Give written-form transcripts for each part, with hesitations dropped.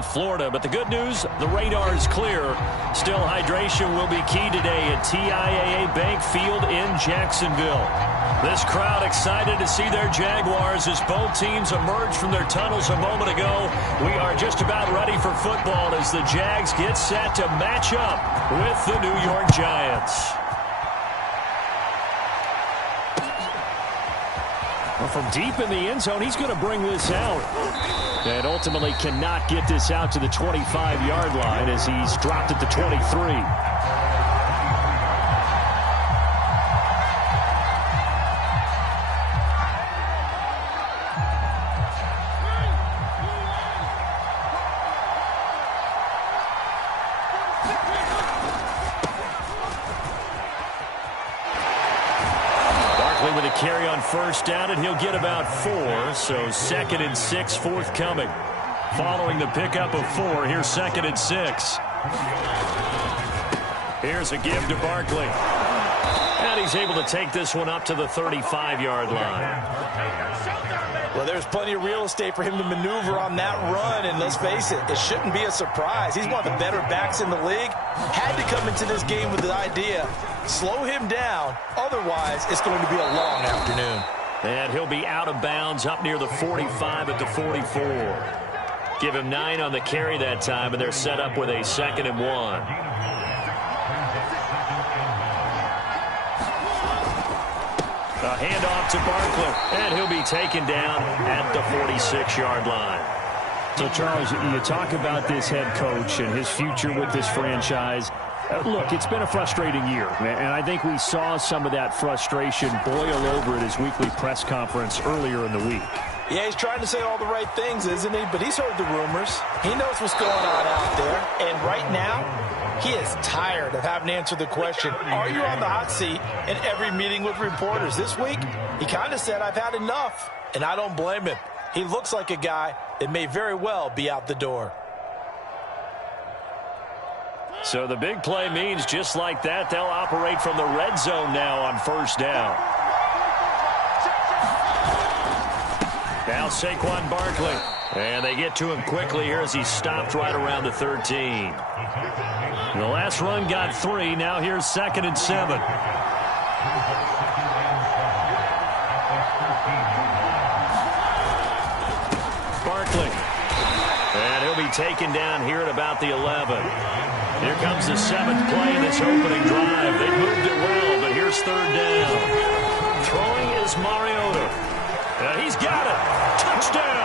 North Florida. But the good news, the radar is clear. Still, hydration will be key today at TIAA Bank Field in Jacksonville. This crowd excited to see their Jaguars as both teams emerge from their tunnels a moment ago. We are just about ready for football as the Jags get set to match up with the New York Giants. Well, from deep in the end zone, he's going to bring this out. And ultimately cannot get this out to the 25-yard line as he's dropped at the 23. Carry on first down, and he'll get about 4. So 2nd and 6 forthcoming. Following the pickup of 4, here's 2nd and 6. Here's a give to Barkley. And he's able to take this one up to the 35-yard line. Well, there's plenty of real estate for him to maneuver on that run, and let's face it, it shouldn't be a surprise. He's one of the better backs in the league. Had to come into this game with the idea, slow him down, otherwise it's going to be a long afternoon. And he'll be out of bounds up near the 45 at the 44. Give him 9 on the carry that time, and they're set up with a 2nd and 1. A handoff to Barkley, and he'll be taken down at the 46-yard line. So, Charles, you talk about this head coach and his future with this franchise. Look, it's been a frustrating year, and I think we saw some of that frustration boil over at his weekly press conference earlier in the week. Yeah, he's trying to say all the right things, isn't he? But he's heard the rumors. He knows what's going on out there, and right now, he is tired of having to answer the question, are you on the hot seat in every meeting with reporters? This week, he kind of said, I've had enough, and I don't blame him. He looks like a guy that may very well be out the door. So the big play means just like that, they'll operate from the red zone now on first down. Now Saquon Barkley. And they get to him quickly here as he stopped right around the 13. The last run got 3. Now here's 2nd and 7. Barkley. And he'll be taken down here at about the 11. Here comes the 7th play in this opening drive. They moved it well, but here's 3rd down. Throwing is Mariota. And he's got it. Touchdown.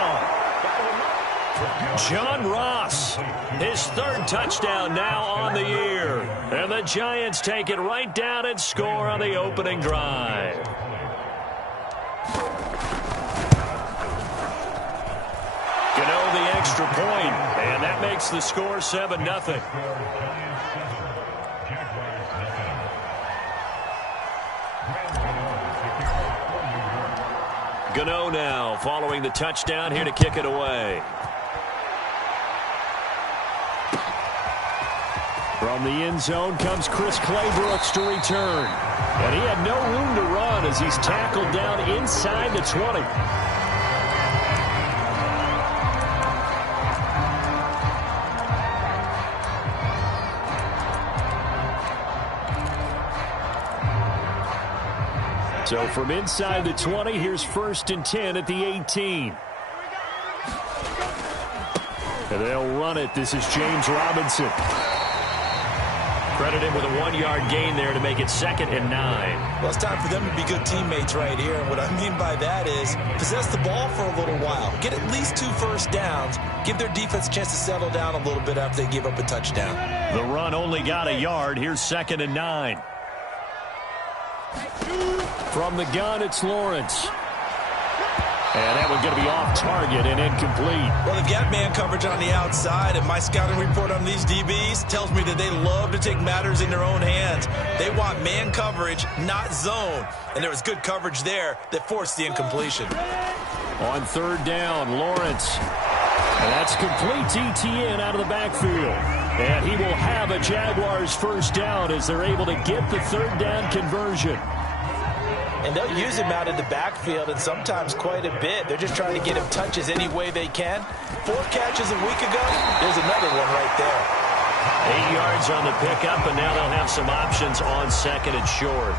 John Ross, his 3rd touchdown now on the year. And the Giants take it right down and score on the opening drive. Gano the extra point, and that makes the score 7-0. Gano now following the touchdown here to kick it away. From the end zone comes Chris Claybrooks to return. And he had no room to run as he's tackled down inside the 20. So from inside the 20, here's 1st and 10 at the 18. And they'll run it. This is James Robinson. Credit him with a 1-yard gain there to make it 2nd and 9. Well, it's time for them to be good teammates right here. And what I mean by that is possess the ball for a little while. Get at least 2 first downs. Give their defense a chance to settle down a little bit after they give up a touchdown. The run only got a yard. Here's 2nd and 9. From the gun, it's Lawrence. And that one's going to be off target and incomplete. Well, they've got man coverage on the outside, and my scouting report on these DBs tells me that they love to take matters in their own hands. They want man coverage, not zone. And there was good coverage there that forced the incompletion. On 3rd down, Lawrence. And that's complete to Etienne out of the backfield. And he will have a Jaguars 1st down as they're able to get the 3rd down conversion. And they'll use him out in the backfield, and sometimes quite a bit. They're just trying to get him touches any way they can. 4 catches a week ago. There's yards on the pickup, and now they'll have some options on second and short.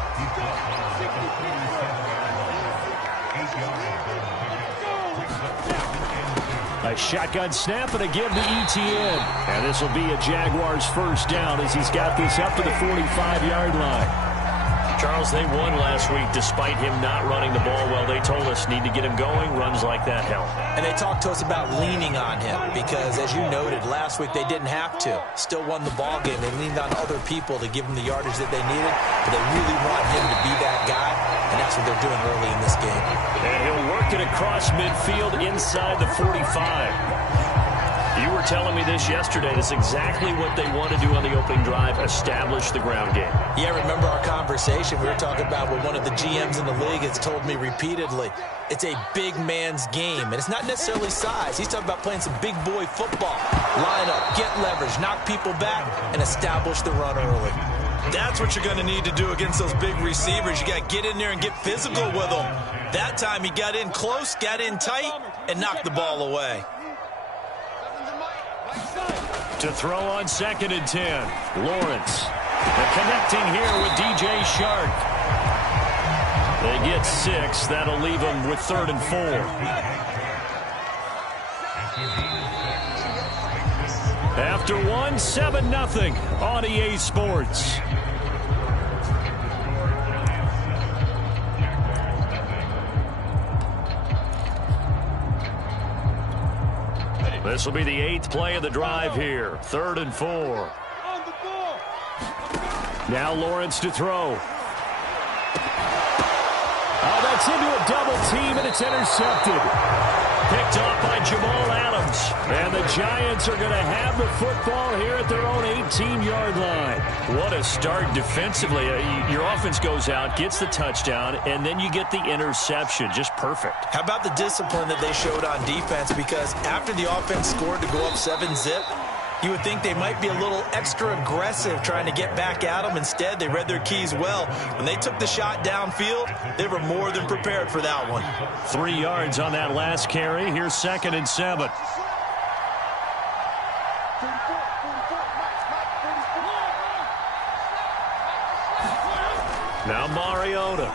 A shotgun snap and a give to Etienne. And this will be a Jaguars first down as he's got this up to the 45-yard line. Charles, they won last week despite him not running the ball well. They told us need to get him going. Runs like that help. And they talked to us about leaning on him because, as you noted, last week they didn't have to. Still won the ball game. They leaned on other people to give him the yardage that they needed, but they really want him to be that guy, and that's what they're doing early in this game. And he'll work it across midfield inside the 45. You were telling me this yesterday. That's exactly what they want to do on the opening drive, establish the ground game. Yeah, remember our conversation? We were talking about what one of the GMs in the league has told me repeatedly. It's a big man's game, and it's not necessarily size. He's talking about playing some big boy football. Line up, get leverage, knock people back, and establish the run early. That's what you're going to need to do against those big receivers. You got to get in there and get physical with them. That time he got in close, got in tight, and knocked the ball away. To throw on second and 10. Lawrence. And connecting here with DJ Shark. They get 6. That'll leave them with 3rd and 4. After 1, 7-0 on EA Sports. This will be the 8th play of the drive here. 3rd and 4. Now Lawrence to throw. Oh, that's into a double team, and it's intercepted. Picked off by Jamal Adams. And the Giants are going to have the football here at their own 18-yard line. What a start defensively. Your offense goes out, gets the touchdown, and then you get the interception. Just perfect. How about the discipline that they showed on defense? Because after the offense scored to go up 7-zip, you would think they might be a little extra aggressive trying to get back at them. Instead, they read their keys well. When they took the shot downfield, they were more than prepared for that one. 3 yards on that last carry. Here's 2nd and 7. Now Mariota.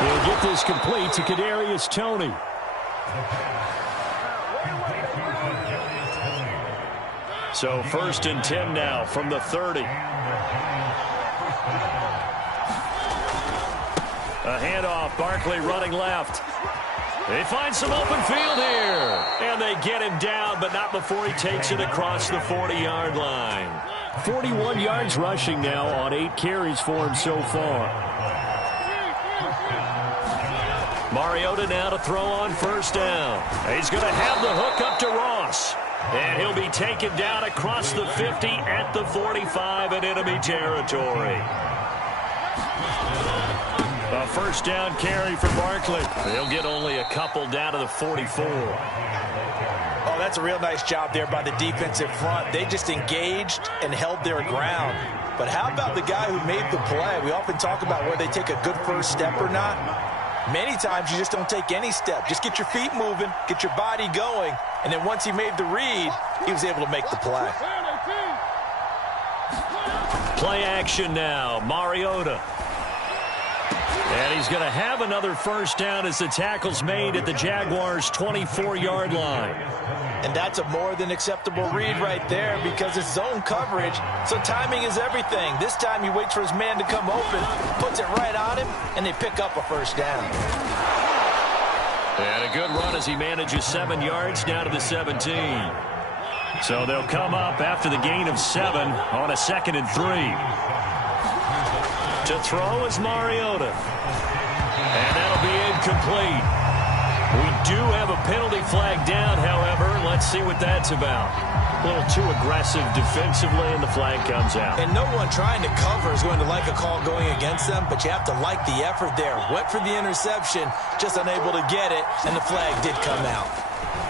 He'll get this complete to Kadarius Toney. So 1st and 10 now from the 30. A handoff. Barkley running left. They find some open field here. And they get him down, but not before he takes it across the 40-yard line. 41 yards rushing now on 8 carries for him so far. Mariota now to throw on 1st down. He's going to have the hook up to Ross. And he'll be taken down across the 50 at the 45 in enemy territory. A 1st down carry for Barkley. They'll get only a couple down to the 44. Oh, that's a real nice job there by the defensive front. They just engaged and held their ground. But how about the guy who made the play? We often talk about whether they take a good first step or not. Many times you just don't take any step. Just get your feet moving, get your body going, and then once he made the read, he was able to make the play. Play action now. Mariota. And he's going to have another 1st down as the tackle's made at the Jaguars' 24-yard line. And that's a more than acceptable read right there because it's zone coverage, so timing is everything. This time he waits for his man to come open, puts it right on him, and they pick up a 1st down. And a good run as he manages 7 yards down to the 17. So they'll come up after the gain of 7 on a 2nd and 3. To throw is Mariota. And that'll be incomplete. We do have a penalty flag down, however. Let's see what that's about. A little too aggressive defensively, and the flag comes out. And no one trying to cover is going to like a call going against them, but you have to like the effort there. Went for the interception, just unable to get it, and the flag did come out.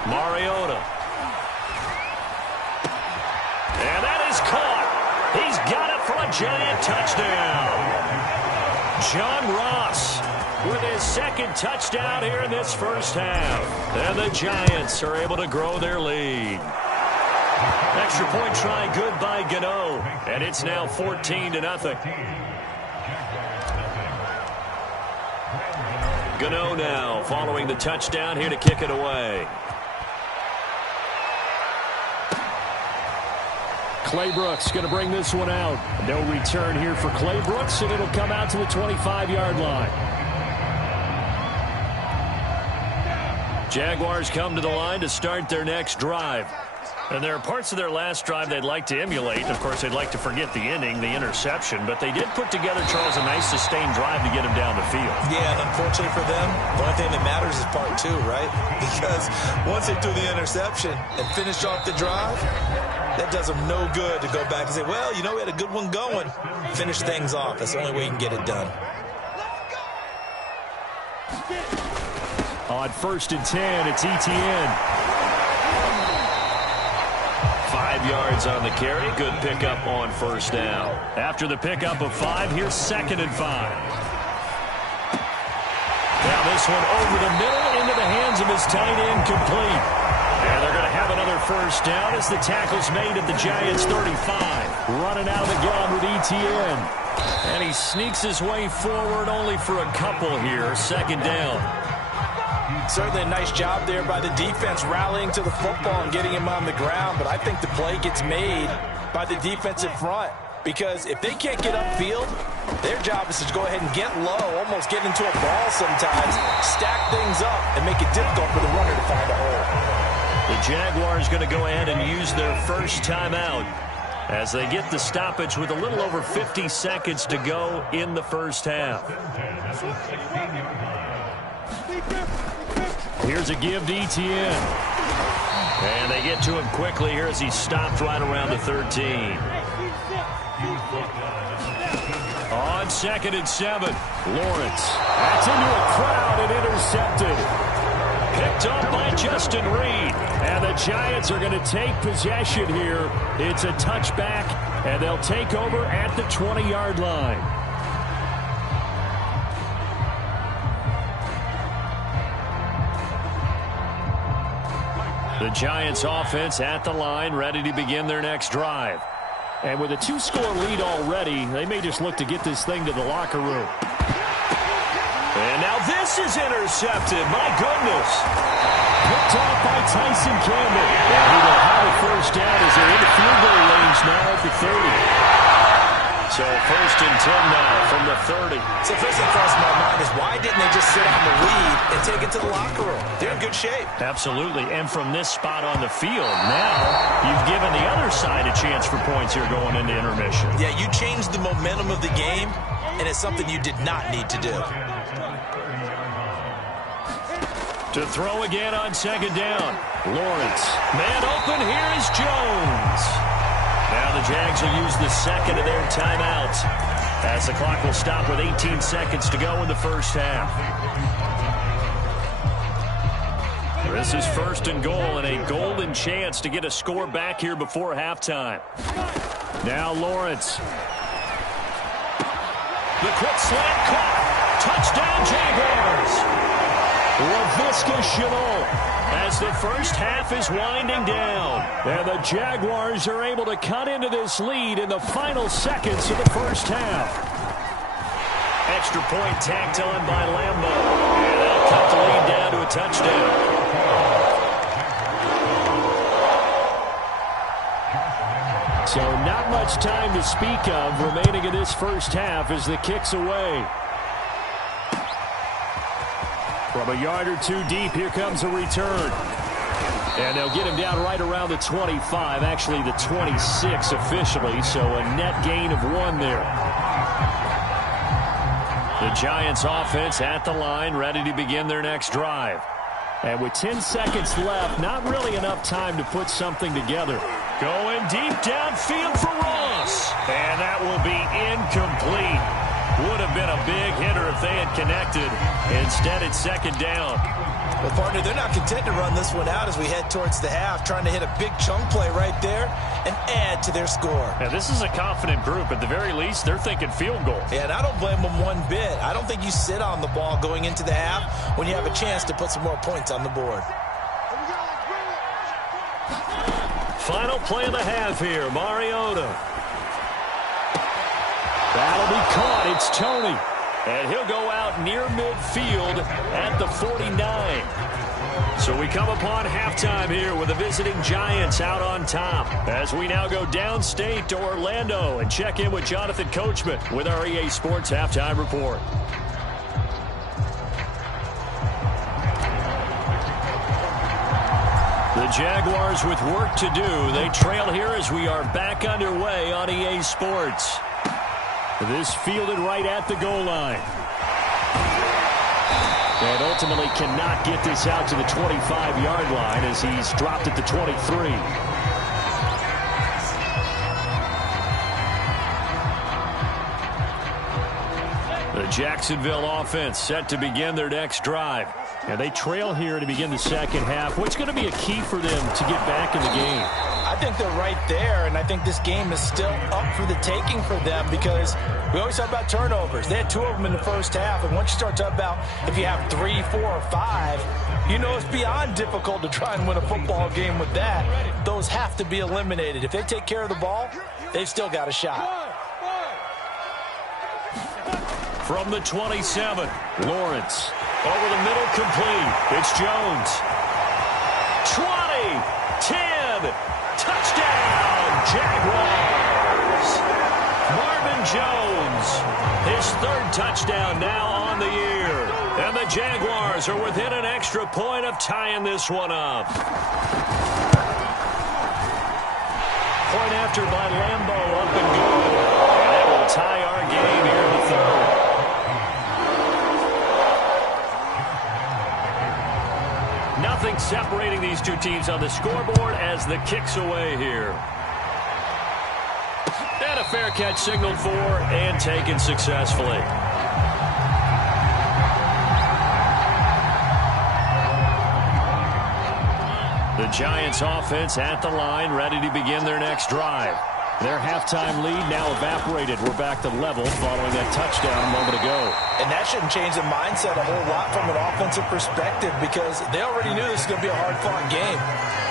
Mariota. And that is caught. He's got it for a giant touchdown. John Ross with his 2nd touchdown here in this 1st half. And the Giants are able to grow their lead. extra point try good by Gano. And it's now 14-0. Gano now following the touchdown here to kick it away. Clay Brooks going to bring this one out. No return here for Clay Brooks, and it'll come out to the 25-yard line. Jaguars come to the line to start their next drive. And there are parts of their last drive they'd like to emulate. Of course, they'd like to forget the inning, the interception. But they did put together, Charles, a nice sustained drive to get him down the field. Yeah, and unfortunately for them, the only thing that matters is part two, right? Because once they threw the interception and finished off the drive, that does them no good to go back and say, well, you know, we had a good one going. Finish things off. That's the only way you can get it done. On 1st and 10, it's Etienne. 5 yards on the carry. Good pickup on 1st down. After the pickup of 5, here's 2nd and 5. Now this one over the middle into the hands of his tight end, complete. And they're going to have another 1st down as the tackle's made at the Giants' 35. Running out of the gun with Etienne. And he sneaks his way forward only for a couple here. 2nd down. Certainly a nice job there by the defense rallying to the football and getting him on the ground. But I think the play gets made by the defensive front. Because if they can't get upfield, their job is to go ahead and get low, almost get into a ball sometimes, stack things up, and make it difficult for the runner to find a hole. The Jaguars going to go ahead and use their first timeout as they get the stoppage with a little over 50 seconds to go in the first half. Here's a give to Etienne. And they get to him quickly here as he stopped right around the 13. On 2nd and 7, Lawrence. That's into a crowd and intercepted. Picked up by Justin Reed. And the Giants are going to take possession here. It's a touchback, and they'll take over at the 20-yard line. The Giants offense at the line, ready to begin their next drive. And with a 2-score lead already, they may just look to get this thing to the locker room. And now this is intercepted. My goodness. Picked off by Tyson Campbell. And he will have a 1st down as they're in the field goal range now at the 30. So 1st and 10 now from the 30. So first thing crossed my mind is why didn't they just sit on the lead and take it to the locker room? They're in good shape. Absolutely. And from this spot on the field, now you've given the other side a chance for points here going into intermission. Yeah, you changed the momentum of the game, and it's something you did not need to do. To throw again on 2nd down. Lawrence. Man open. Here is Jones. Now the Jags will use the 2nd of their timeouts as the clock will stop with 18 seconds to go in the first half. This is 1st and goal and a golden chance to get a score back here before halftime. Now Lawrence. The quick slant caught. Touchdown Jaguars. LaVisca Chenault as the first half is winding down. And the Jaguars are able to cut into this lead in the final seconds of the first half. Extra point tacked on by Lambo. And that'll cut the lead down to a touchdown. So not much time to speak of remaining in this first half as the kick's away. From a yard or two deep, here comes a return. And they'll get him down right around the 25, actually the 26 officially, so a net gain of 1 there. The Giants offense at the line, ready to begin their next drive. And with 10 seconds left, not really enough time to put something together. Going deep downfield for Ross. And that will be incomplete. Would have been a big hitter if they had connected. Instead, it's 2nd down. Well, partner, they're not content to run this one out as we head towards the half, trying to hit a big chunk play right there and add to their score. Now, this is a confident group. At the very least, they're thinking field goal. Yeah, and I don't blame them one bit. I don't think you sit on the ball going into the half when you have a chance to put some more points on the board. Final play of the half here, Mariota. That'll be caught. It's Tony. And he'll go out near midfield at the 49. So we come upon halftime here with the visiting Giants out on top. As we now go downstate to Orlando and check in with Jonathan Coachman with our EA Sports Halftime Report. The Jaguars with work to do. They trail here as we are back underway on EA Sports. This fielded right at the goal line. And ultimately cannot get this out to the 25-yard line as he's dropped at the 23. The Jacksonville offense set to begin their next drive. And they trail here to begin the second half. What's going to be a key for them to get back in the game? I think they're right there, and I think this game is still up for the taking for them because we always talk about turnovers. They had 2 of them in the first half, and once you start talking about if you have 3, 4, or 5, you know it's beyond difficult to try and win a football game with that. Those have to be eliminated. If they take care of the ball, they've still got a shot. From the 27, Lawrence. Over the middle, complete. It's Jones. 20, 10, touchdown, Jaguars. Marvin Jones, his 3rd touchdown now on the year. And the Jaguars are within an extra point of tying this one up. Point after by Lambeau, up and good. And that will tie our game here in the 3rd. Nothing separating these two teams on the scoreboard as the kick's away here. And a fair catch signaled for and taken successfully. The Giants offense at the line, ready to begin their next drive. Their halftime lead now evaporated. We're back to level following that touchdown a moment ago. And that shouldn't change the mindset a whole lot from an offensive perspective because they already knew this was going to be a hard-fought game.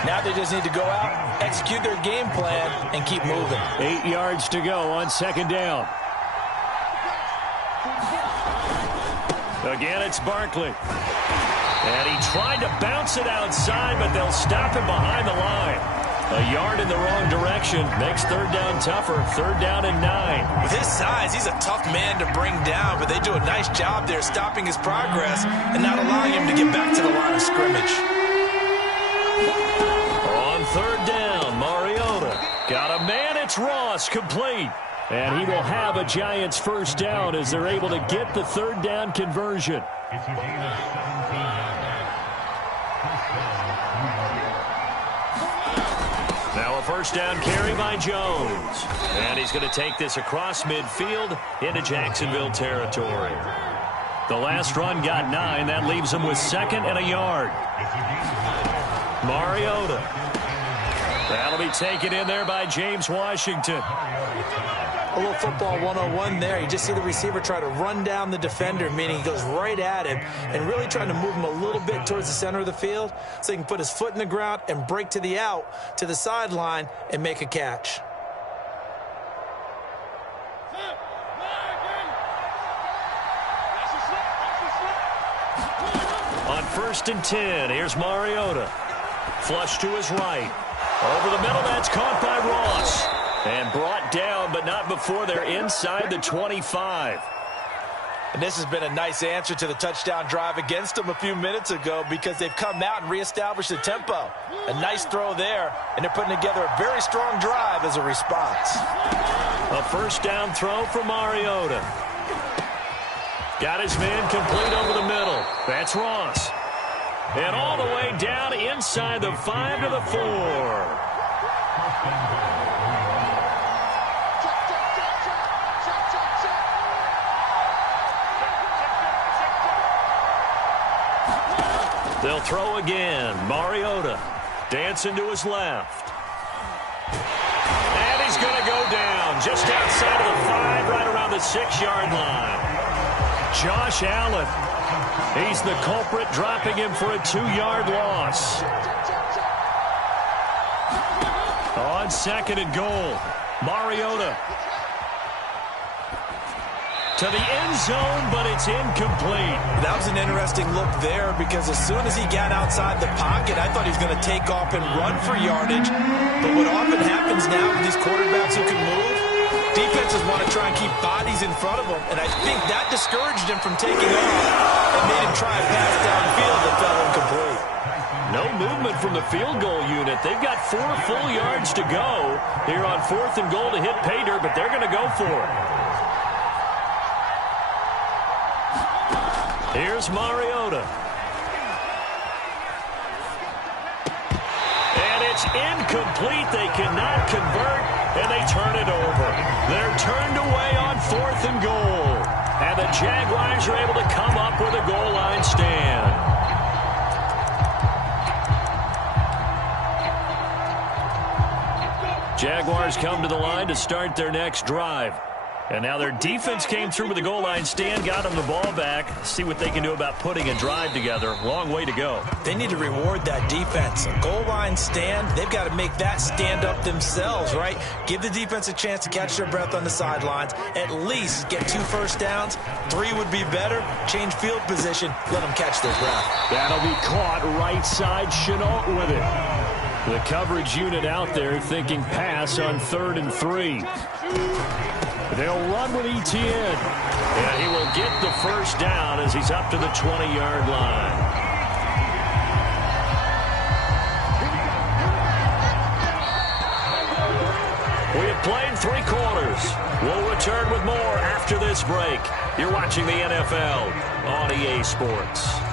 Now they just need to go out, execute their game plan, and keep moving. 8 yards to go on 2nd down. Again, it's Barkley. And he tried to bounce it outside, but they'll stop him behind the line. A yard in the wrong direction makes 3rd down tougher. 3rd down and 9. With his size, he's a tough man to bring down, but they do a nice job there stopping his progress and not allowing him to get back to the line of scrimmage. On 3rd down, Mariota. Got a man, it's Ross, complete. And he will have a Giants 1st down as they're able to get the 3rd down conversion. Now a 1st down carry by Jones. And he's going to take this across midfield into Jacksonville territory. The last run got 9. That leaves him with 2nd and a yard. Mariota. That'll be taken in there by James Washington. A little football 101 there. You just see the receiver try to run down the defender, meaning he goes right at him and really trying to move him a little bit towards the center of the field so he can put his foot in the ground and break to the out, to the sideline, and make a catch. On 1st and 10, here's Mariota. Flush to his right. Over the middle, that's caught by Ross. And brought down, but not before they're inside the 25. And this has been a nice answer to the touchdown drive against them a few minutes ago because they've come out and reestablished the tempo. A nice throw there, and they're putting together a very strong drive as a response. A 1st down throw for Mariota. Got his man complete over the middle. That's Ross. And all the way down inside the 5 to the 4. They'll throw again. Mariota dancing to his left. And he's going to go down just outside of the 5, right around the 6-yard line. Josh Allen. He's the culprit, dropping him for a 2-yard loss. On second and goal, Mariota. To the end zone, but it's incomplete. That was an interesting look there because as soon as he got outside the pocket, I thought he was going to take off and run for yardage. But what often happens now with these quarterbacks who can move, defenses want to try and keep bodies in front of them, and I think that discouraged him from taking off and made him try a pass downfield that fell incomplete. No movement from the field goal unit. They've got 4 full yards to go here on 4th and goal to hit Pater, but they're going to go for it. Here's Mariota. And it's incomplete. They cannot convert, and they turn it over. They're turned away on 4th and goal. And the Jaguars are able to come up with a goal line stand. Jaguars come to the line to start their next drive. And now their defense came through with the goal line stand, got them the ball back. See what they can do about putting a drive together. Long way to go. They need to reward that defense. A goal line stand, they've got to make that stand up themselves, right? Give the defense a chance to catch their breath on the sidelines. At least get 2 first downs. 3 would be better. Change field position. Let them catch their breath. That'll be caught right side. Chenault with it. The coverage unit out there thinking pass on 3rd and 3. They'll run with Etienne. And he will get the first down as he's up to the 20-yard line. We have played 3 quarters. We'll return with more after this break. You're watching the NFL on EA Sports.